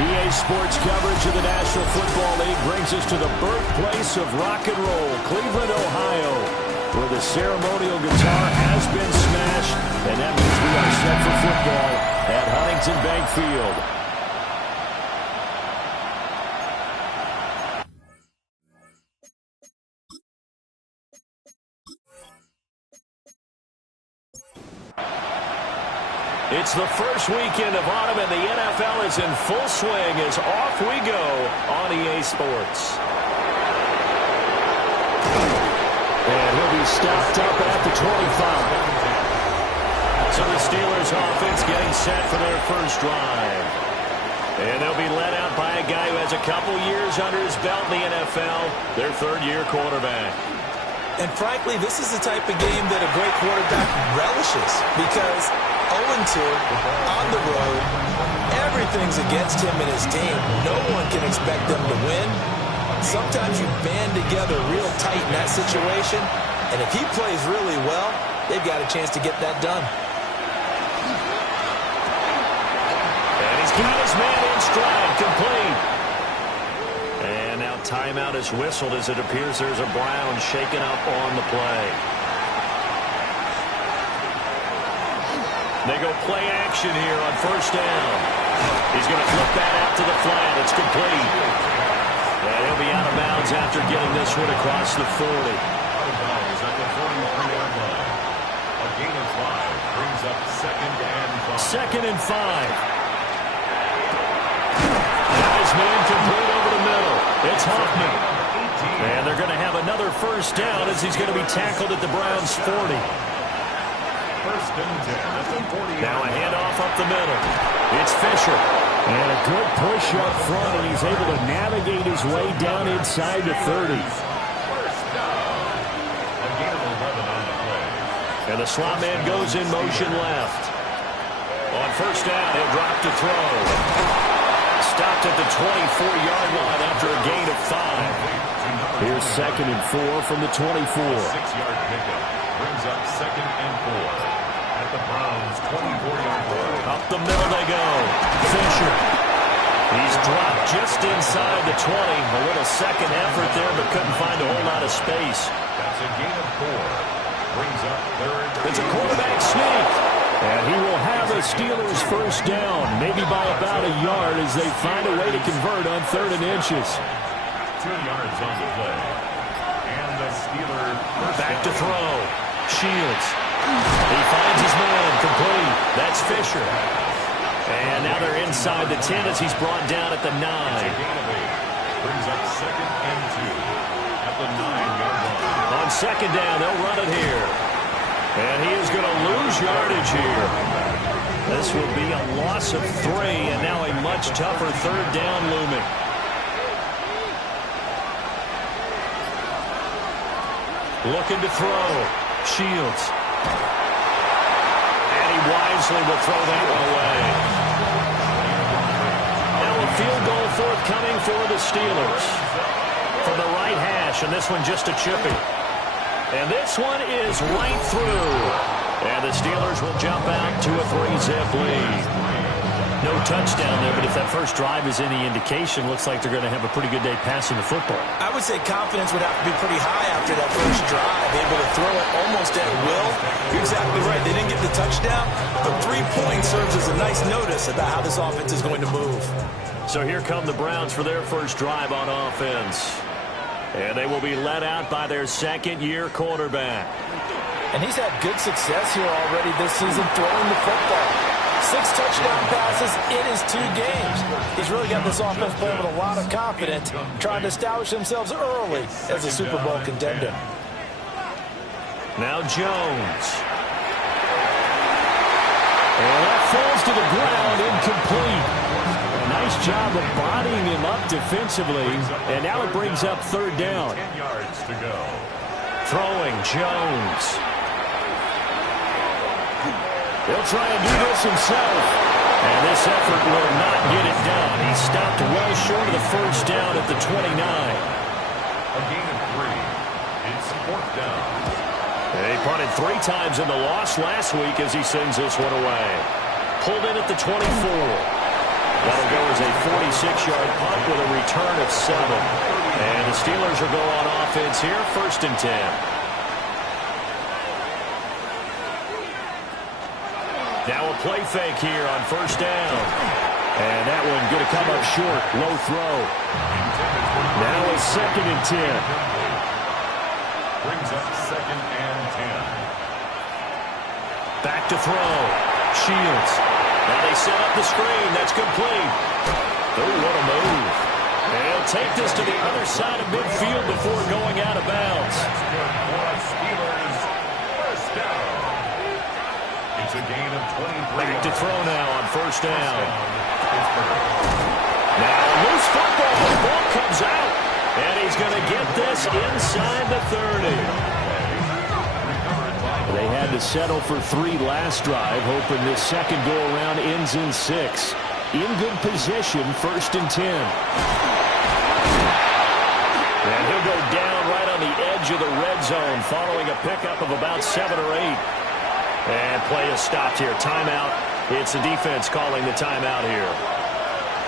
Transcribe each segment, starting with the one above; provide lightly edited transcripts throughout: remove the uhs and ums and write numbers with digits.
EA Sports coverage of the National Football League brings us to the birthplace of rock and roll, Cleveland, Ohio, where the ceremonial guitar has been smashed, and that means we are set for football at Huntington Bank Field. It's the first weekend of autumn, and the NFL is in full swing as off we go on EA Sports. And he'll be stopped up at the 25. So the Steelers offense getting set for their first drive. And they'll be led out by a guy who has a couple years under his belt in the NFL, their third-year quarterback. And frankly, this is the type of game that a great quarterback relishes because 0-2 on the road, everything's against him and his team. No one can expect them to win. Sometimes you band together real tight in that situation, and if he plays really well, they've got a chance to get that done. And he's got his man in stride, complete. And now timeout is whistled as it appears there's a Brown shaken up on the play. They go play action here on first down. He's going to flip that out to the flat. It's complete. And he'll be out of bounds after getting this one across the 40. Out of bounds at the 43-yard line. A gain of 5 brings up second and 5. Second and 5. Nice man complete over the middle. It's Hoffman. And they're going to have another first down as he's going to be tackled at the Browns' 40. First and 10 at the 40. Now a handoff up the middle. It's Fisher. And a good push up front, and he's able to navigate his way down inside the 30. First down. A gain of 11 on the play. And the slot man goes in motion left. On first down, he'll drop to throw. Stopped at the 24-yard line after a gain of 5. Here's second and 4 from the 24. 6-yard pickup brings up second and 4 at the Browns' 24-yard line. Up the middle they go. Fisher. He's dropped just inside the 20. A little second effort there, but couldn't find a whole lot of space. That's a gain of 4. Brings up third. It's a quarterback sneak. And he will have a Steelers first down, maybe by about a yard as they find a way to convert on 3rd and inches. 2 yards on the play. And the Steelers back to throw. Shields. He finds his man complete. That's Fisher. And now they're inside the 10 as he's brought down at the 9. Brings up second and 2 at the 9-yard line. On second down, they'll run it here. And he is going to lose yardage here. This will be a loss of 3, and now a much tougher 3rd down looming. Looking to throw. Shields. And he wisely will throw that one away. Now a field goal forthcoming for the Steelers. From the right hash, and this one just a chippy. And this one is right through. And the Steelers will jump out to a 3-zip lead. No touchdown there, but if that first drive is any indication, looks like they're going to have a pretty good day passing the football. I would say confidence would have to be pretty high after that first drive, able to throw it almost at will. You're exactly right. They didn't get the touchdown, but 3 points serves as a nice notice about how this offense is going to move. So here come the Browns for their first drive on offense. And they will be led out by their second-year quarterback. And he's had good success here already this season throwing the football. 6 touchdown passes in his 2 games. He's really got this offense playing with a lot of confidence, trying to establish themselves early as a Super Bowl contender. Now Jones. And that falls to the ground, incomplete. A nice job of bodying him up defensively, and now it brings up 3rd down. 10 yards to go. Throwing Jones. He'll try and do this himself. And this effort will not get it done. He stopped well short of the first down at the 29. A gain of 3. It's 4th down. He punted 3 times in the loss last week as he sends this one away. Pulled in at the 24. That'll go as a 46-yard punt with a return of 7. And the Steelers will go on offense here, 1st and 10. Now a play fake here on 1st down. And that one going to come up short. Low throw. Now a 2nd and 10. Brings up 2nd and 10. Back to throw. Shields. Now they set up the screen. That's complete. Oh, what a move. And he'll take this to the other side of midfield before going out of bounds. That's good for Steelers. 1st down. It's a gain of 23. Back to throw now on 1st down. Now loose football. The ball comes out. And he's going to get this inside the 30. They had to settle for 3 last drive, hoping this second go-around ends in 6. In good position, 1st and 10. And he'll go down right on the edge of the red zone, following a pickup of about 7 or 8. And play is stopped here. Timeout. It's the defense calling the timeout here.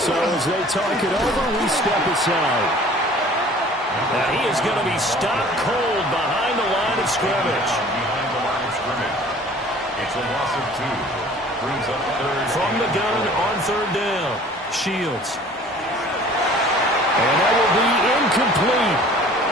So as they talk it over, we step aside. Now he is going to be stopped cold behind the line of scrimmage. Behind the line of scrimmage. It's a loss of 2. Brings up 3rd. From the gun on 3rd down. Shields. And that will be incomplete.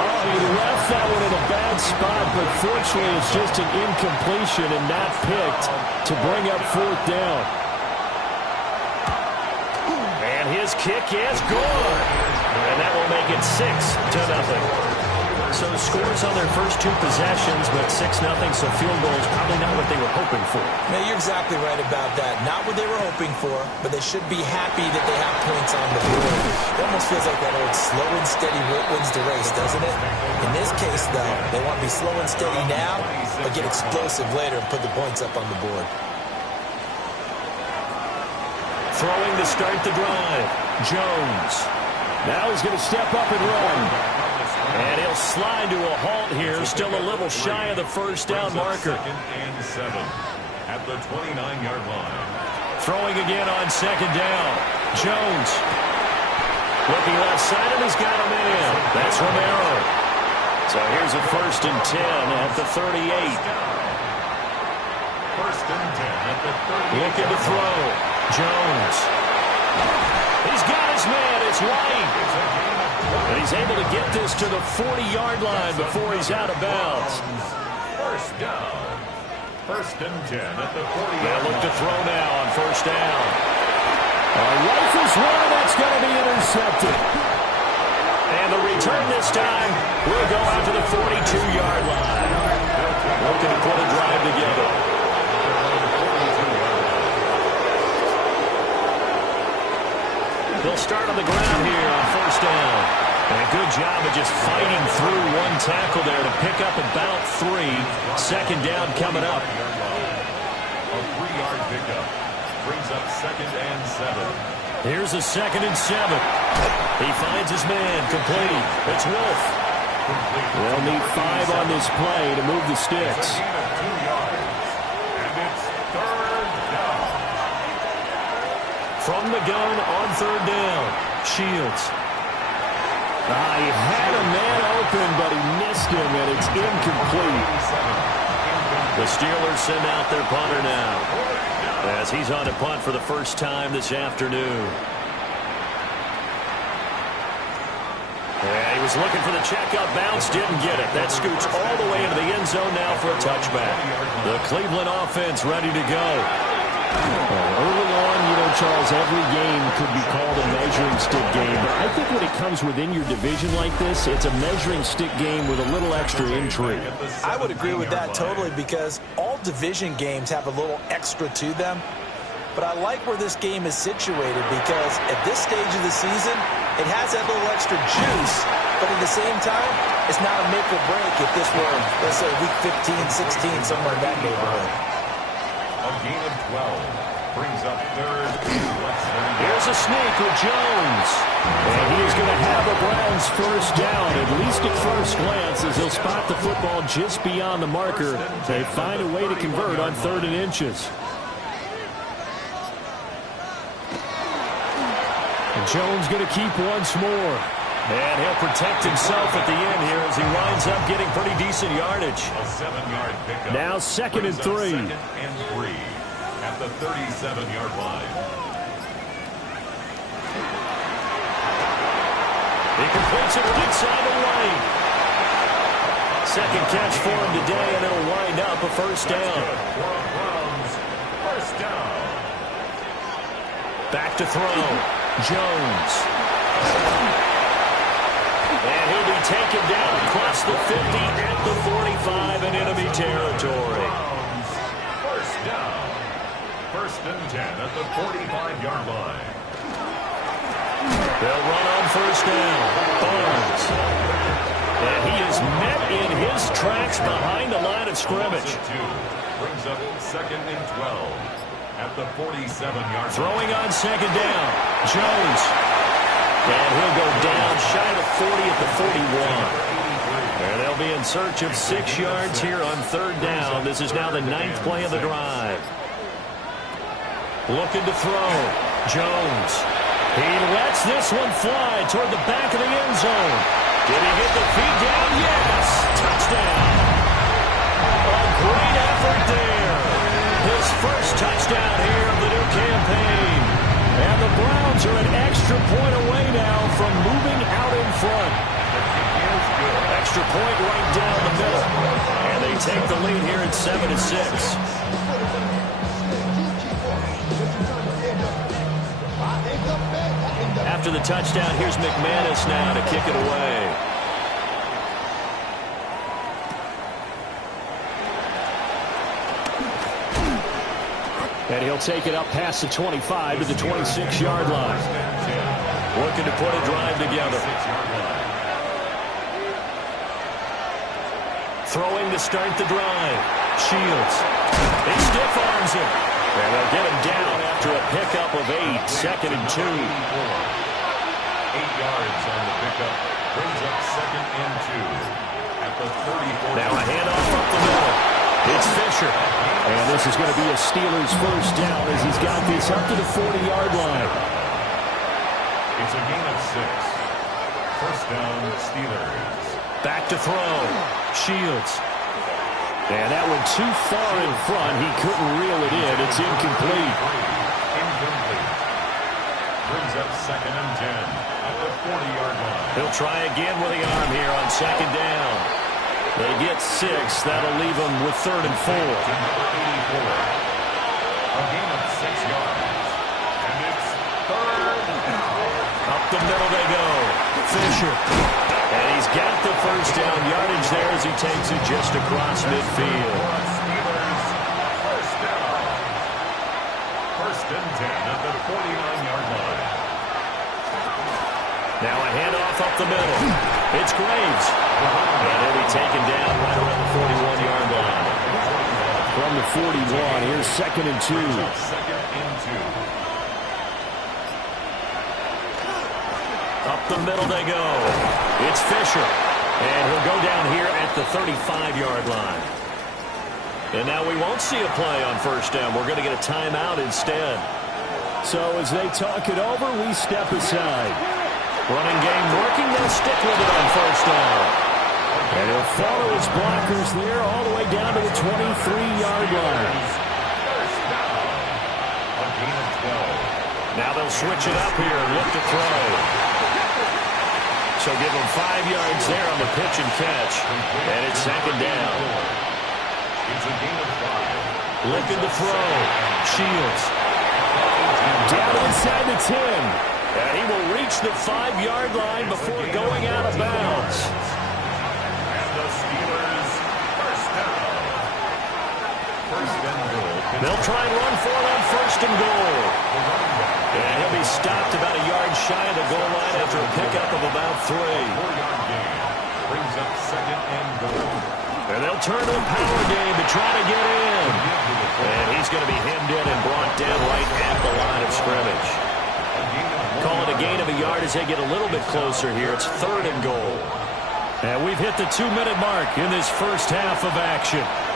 Oh, he left that one in a bad spot, but fortunately it's just an incompletion and not picked to bring up 4th down. And his kick is good. And that will make it 6-0. So scores on their first 2 possessions, but 6-0, so field goal is probably not what they were hoping for. Now, you're exactly right about that. Not what they were hoping for, but they should be happy that they have points on the board. It almost feels like that old slow and steady wins the race, doesn't it? In this case, though, they want to be slow and steady now, but get explosive later and put the points up on the board. Throwing to start the drive. Jones. Now he's going to step up and run. And he'll slide to a halt here, still a little shy of the 1st down marker. 2nd and 7 at the 29-yard line. Throwing again on 2nd down. Jones. Looking left side, and he's got him in. That's Romero. So here's a 1st and 10 at the 38. 1st and 10 at the 38. Looking to throw. Jones. He's got his man. It's White. And he's able to get this to the 40-yard line before he's out of bounds. 1st down. 1st and 10 at the 40. They'll look to throw now on 1st down. Rifles one, that's going to be intercepted. And the return this time will go out to the 42-yard line. Looking to put a drive together. They'll start on the ground here on 1st down. And a good job of just fighting through one tackle there to pick up about 3. 2nd down coming up. A 3-yard pickup. Brings up 2nd and 7. Here's a 2nd and 7. He finds his man, complete. It's Wolf. They'll need 5 on this play to move the sticks. A gain of 2 yards. And it's 3rd down. From the gun on 3rd down. Shields. He had a man open, but he missed him, and it's incomplete. The Steelers send out their punter now, as he's on to punt for the first time this afternoon. And he was looking for the checkup bounce, didn't get it. That scoots all the way into the end zone now for a touchback. The Cleveland offense ready to go. Early on, Charles, every game could be called a measuring stick game. But I think when it comes within your division like this, it's a measuring stick game with a little extra intrigue. I would agree with that totally, because all division games have a little extra to them. But I like where this game is situated, because at this stage of the season, it has that little extra juice. But at the same time, it's not a make or break if this were, let's say, week 15, 16, somewhere in that neighborhood. A gain of 12. brings up third and less than. Here's a sneak with Jones. And he is going to have a Browns first down, at least at first glance, as he'll spot the football just beyond the marker. They find a way to convert on 3rd and inches. And Jones going to keep once more. And he'll protect himself at the end here as he winds up getting pretty decent yardage. A 7-yard pickup. Now 2nd and 3. 2nd and 3 at the 37-yard line. He completes it right side to White. Second catch for him today, and it'll wind up a first down. Browns, first down. Back to throw. Jones. And he'll be taken down across the 50 at the 45 in enemy territory. Browns, first down. 1st and 10 at the 45-yard line. They'll run on first down. Barnes. And he is met in his tracks behind the line of scrimmage. Brings up 2nd and 12 at the 47-yard line. Throwing on 2nd down. Jones. And he'll go down shy of 40 at the 41. And they'll be in search of 6 yards here on 3rd down. This is now the 9th play of the drive. Looking to throw. Jones. He lets this one fly toward the back of the end zone. Did he get the feet down? Yes! Touchdown! A great effort there. His first touchdown here of the new campaign. And the Browns are an extra point away now from moving out in front. Extra point right down the middle. And they take the lead here at 7-6. After the touchdown, here's McManus now to kick it away. And he'll take it up past the 25 to the 26-yard line. Looking to put a drive together. Throwing to start the drive. Shields. He stiff arms him. And they'll get him down after a pickup of 8. 2nd and 2. 8 yards on the pickup. Brings up 2nd and 2 at the 34. Now a handoff up the middle. It's Fisher. And this is going to be a Steelers first down as he's got this up to the 40-yard line. It's a gain of 6. First down, Steelers. Back to throw. Shields. And that one too far in front. He couldn't reel it in. It's incomplete. Incomplete. Brings up 2nd and 10 at the 40-yard line. He'll try again with the arm here on 2nd down. They get 6. That'll leave them with 3rd and 4. Number 84. A gain of 6 yards. And it's 3rd down. Up the middle they go. Fisher. And he's got the first down yardage there as he takes it just across midfield. Steelers, first down. 1st and 10 at the 49-yard line. Now a handoff up the middle. It's Graves. And he'll be taken down right around the 41-yard line. From the 41, here's 2nd and 2. 2nd and 2. Up the middle they go. It's Fisher. And he'll go down here at the 35-yard line. And now we won't see a play on first down. We're going to get a timeout instead. So as they talk it over, we step aside. Running game working. They'll stick with it on first down. And he'll follow his blockers there all the way down to the 23-yard line. First down. A gain of 12. Now they'll switch it up here and look to throw. So give them 5 yards there on the pitch and catch. And it's 2nd down. It's a gain of 5. Looking to throw. Shields. Down inside the 10. And he will reach the 5-yard line before going out of bounds. And the Steelers, first down. First and goal. They'll try and run for it on 1st and goal. And he'll be stopped about a yard shy of the goal line after a pickup of about 3. 4-yard gain. Brings up 2nd and goal. And they'll turn to a power game to try to get in. And he's going to be hemmed in and brought down right at the line of scrimmage. Call it a gain of a yard as they get a little bit closer here. It's 3rd and goal. And we've hit the 2-minute mark in this first half of action.